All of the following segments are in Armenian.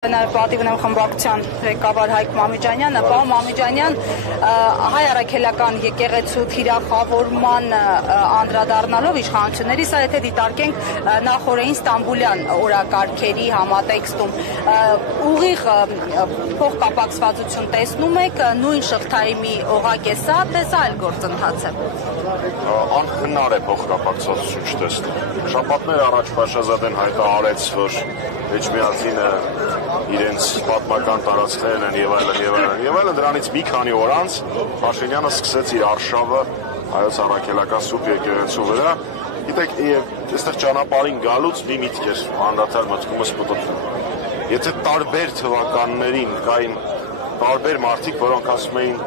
Նաև պատիվ ունեմ խմբակցության ղեկավար Հայկ Մամիջանյանը, պարոն Մամիջանյան, հայ առաքելական եկեղեցու թիրախավորման անդրադառնալով իշխանությունների, սա եթե դիտարկենք նախօրեին Ստամբուլյան օրակարգերի համատեքստում, ուղիղ փոխկապակցվածություն տեսնում եք, նույն շղթայի մի օղակ է սա, թե սա այլ գործընթաց է։ Անհնար է փոխկապակցվածություն չտեսնել։ Շաբաթներ առաջ Փաշազադեն հայտարարեց, որ Էջմիածինը իրենց պատմական տարածքներն են եւ այլն, դրանից մի քանի օր անց Փաշինյանը սկսեց իր արշավը հայոց առաքելական սուրբ եկեղեցու վրա։ Գիտեք, եւ այստեղ ճանապարհին գալուց մի միտք էր անդադար մտքումս պտտվում։ Եթե տարբեր թվականներին կային տարբեր մարդիկ, որոնք ասում էին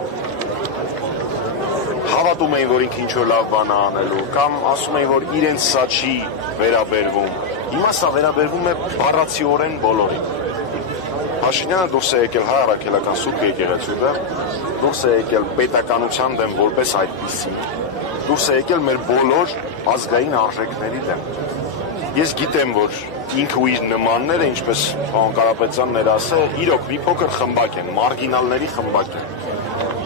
հավատում էին, որ ինքը ինչ-որ լավ բան է անելու, կամ ասում էին, որ իրենց սա չի վերաբերվում։ Հիմա սա վերաբերվում է բառացիորեն բոլորին։ Փաշինյանը դուրս է եկել հայ առաքելական սուրբ եկեղեցու դեմ, դուրս է եկել պետականության դեմ որպես այդպիսի, դուրս է եկել մեր բոլոր ազգային արժեքների դեմ։ Ես գիտեմ, որ ինքը ու իր նմանները, ինչպես պարոն Կարապետյանն էր ասել, իրոք մի փոքր խմբակ են, մարգինալների խմբակ են։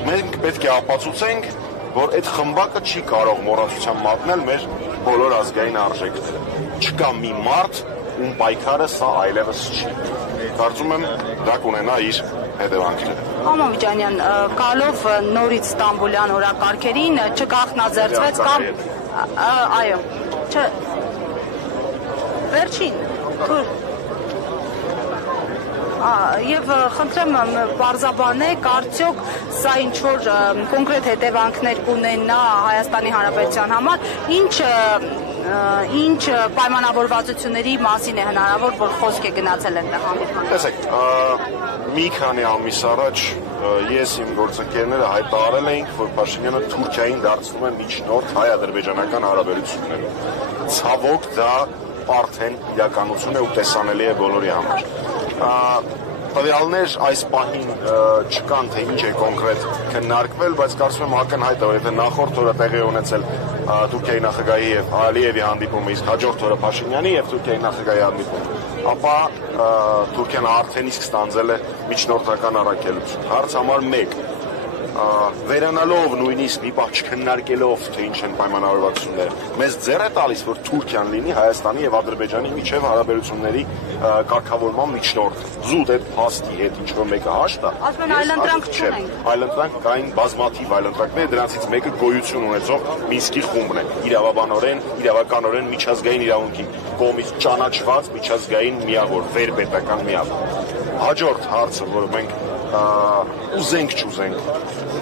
Մենք պետք է ապացուցենք, որ այդ խմբակը չի կարող մոռացության մատնել մեր բոլոր ազգային արժեքները։ Չկա մի մարդ, ում պայքարը սա այլևս չի։ Կարծում եմ, դա կունենա իր հետևանքները։ Պարոն Մամիջանյան, գալով նորից Ստամբուլյան օրակարգերին չկախնաձեռնվեց կամ այո, վերջին Եվ խնդրեմ պարզաբանեք, արդյոք սա ինչ-որ կոնկրետ հետևանքներ կունենա Հայաստանի Հանրապետության համար, ինչ պայմանավորվածությունների մասին է հնարավոր, որ խոսք է գնացել այնտեղ հանդիպման։ Տեսեք, մի քանի ամիս առաջ ես իմ գործընկերները հայտարարել էինք, որ Փաշինյանը Թուրքիային դարձնում է միջնորդ հայ-ադրբեջանական հարաբերություններում։ Ցավոք դա արդեն իրականություն է ու տեսանելի է բոլորի համար։ Տվյալներ այս պահին չկան, թե ինչ է կոնկրետ քննարկվել, բայց կարծում եմ ակնհայտ է, որ եթե նախորդ օրը տեղի ունեցել Թուրքիայի նախագահի եւ Ալիևի հանդիպումը, իսկ հաջորդ օրը Փաշինյանի եւ Թուրքիայի նախագահի հանդիպումը, ապա Թուրքիան արդեն իսկ ստանձել է միջնորդական առաքելություն։ Հարց համար 1. Վերանալով նույնիսկ մի պահ չքննարկելով, թե ինչ են պայմանավորվածությունները, մեզ ձեռ է տալիս, որ Թուրքիան լինի Հայաստանի եւ Ադրբեջանի միջև հարաբերությունների կարգավորման միջնորդ։ Զուտ այդ փաստի հետ ինչ-որ մեկը հաշտ է։ Ասում են այլընտրանք չունենք։ Այլընտրանք կային բազմաթիվ այլընտրանքներ, դրանցից մեկը գոյություն ունեցող Մինսկի խումբն է։ Իրավաբանորեն, իրավականորեն միջազգային իրավունքի կողմից ճանաչված միջազգային միավոր, վերպետական միավոր։ Հաջորդ հարցը, որը մենք ուզենք չուզենք,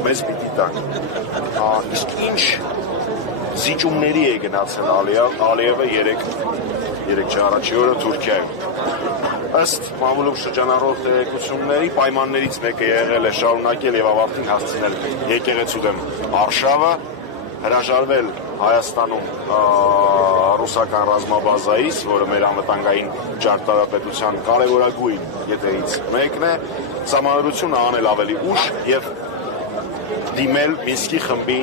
մեզ պիտի տանք։ Իսկ ինչ զիջումների է գնացել Ալիևը երեք առաջի օրը Թուրքիայում։ Ըստ մամուլում շրջանառող տեղեկությունների պայմաններից մեկը եղել է շարունակել եւ ավարտին հասցնել եկեղեցու դեմ արշավը, հրաժարվել Հայաստանում ռուսական ռազմաբազայից, որը մեր անվտանգային ճարտարապետության կարևորագույն ետերից մեկն է, սահմանադրությունը անել ավելի ուշ եւ դիմել Մինսկի խմբի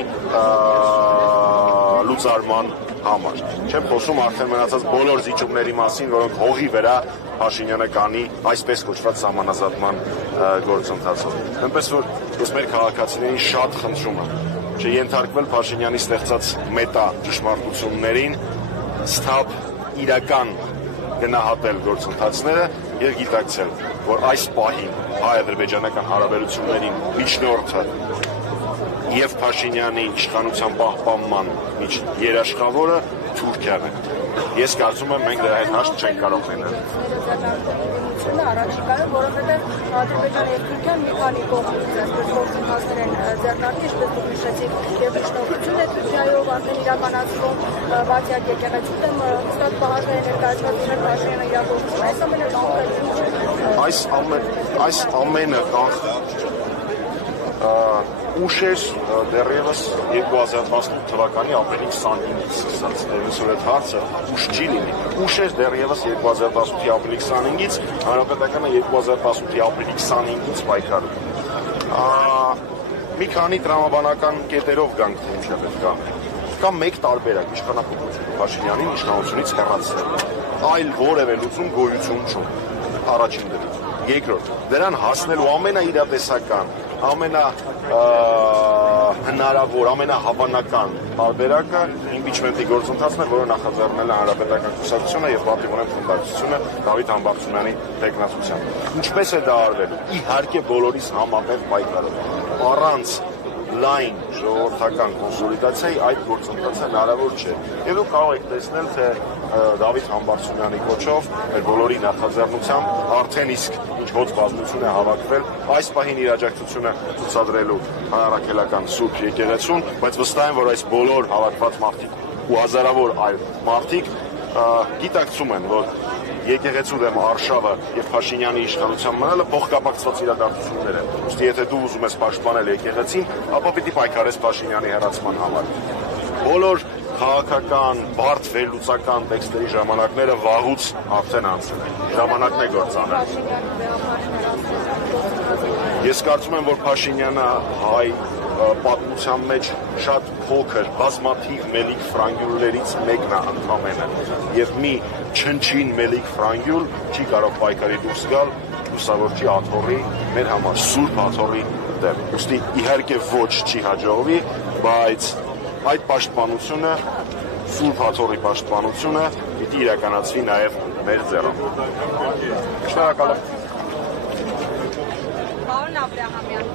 լուծարման համար։ Չեմ խոսում արդեն մնացած բոլոր զիջումների մասին, որոնք հողի վրա Փաշինյանը կանի այսպես կոչված սահմանազատման գործընթացով։ Այնպես որ ես մեր քաղաքացիներին շատ խնդրում եմ չենթարկվել Փաշինյանի ստեղծած մետա ճշմարտություններին, սթափ իրական գնահատել գործընթացները եւ գիտակցել, որ այս պահին հայ-ադրբեջանական հարաբերություններին միջնորդը եւ Փաշինյանի իշխանության պահպանման երաշխավորը Թուրքիան է։ Ես կարծում եմ մենք դրա հետ հաշտ չենք կարող լինել։ Առաջիկայում, որովհետև Ադրբեջանը եւ Թուրքիան մի քանի կողմից այսպես գործընթացներ են ձեռնարկել, ինչպես դուք նշեցիք, եւ միջնորդություն է Թուրքիայով արդեն իրականացվում, Բաթիակ եկեղեցու դեմ հստակ պահանջներ են ներկայացված իրեն Փաշինյանը իրականացնում։ Այս ամենը ուշ էր դեռևս 2018 թվականի ապրիլի 25-ից սկսած, այսօր այդ հարցը ուշ չի լինի։ Ուշ էր դեռևս 2018-ի ապրիլի 25-ից, Հանրապետականը 2018-ի ապրիլի 25-ից պայքարում։ Մի քանի տրամաբանական կետերով գանք ինչ է պետք անել։ Կա մեկ տարբերակ իշխանապետությունը Փաշինյանին իշխանությունից հեռացնել։ Այլ որևէ լուծում գոյություն չունի։ Առաջին դեպքում։ Երկրորդ, դրան հասնելու ամենաիրատեսական, հնարավոր, ամենահավանական տարբերակը իմպիչմենտի գործընթացն է, որը նախաձեռնել է Հանրապետական կուսակցությունը եւ պատիվորեն խմբակցությունը Դավիթ Համբարձումյանի տեխնացությամբ։ Ինչպես է դա արվելու։ Իհարկե բոլորիս համատեղ պայքարով, առանց լայն ժողովրդական կոնսոլիդացիայի այդ գործընթացը հնարավոր չէ։ Եվ դուք կարող եք տեսնել, թե Դավիթ Համբարձումյանի կոչով մեր բոլորի նախաձեռնությամբ արդեն իսկ ինչ հոծ բազմություն է հավաքվել այս պահին իր աջակցությունը ցուցադրելու հանրաքելական Սուրբ եկեղեցուն, բայց վստահ եմ, որ այս բոլոր հավաքված մարդիկ ու հազարավոր այլ մարդիկ գիտակցում են, որ եկեղեցու դեմ արշավը եւ Փաշինյանի իշխանության մնալը փոխկապակցված իրադարձություններ են։ Ուստի եթե դու ուզում ես պաշտպանել եկեղեցին, ապա պիտի պայքարես Փաշինյանի հեռացման համար։ Բոլոր քաղաքական, բարդ վերլուծական տեքստերի ժամանակները վաղուց արդեն անցել են։ Ժամանակն է գործ անել։ Ես կարծում եմ, որ Փաշինյանը հայ պատմության մեջ շատ փոքր, բազմաթիվ մելիք ֆրանգյուլներից մեկն է ընդամենը, եւ մի չնչին մելիք ֆրանգյուլ չի կարող պայքարի դուրս գալ լուսավորչի աթոռի, մեր համար սուրբ աթոռի դեմ։ Ուստի իհարկե ոչ չի հաջողվի, բայց այդ պաշտպանությունը, սուրբ աթոռի պաշտպանությունը պիտի իրականացվի նաեւ մեր ձեռամբ։ Շնորհակալ եմ։ Պարոն Աբրահամյան,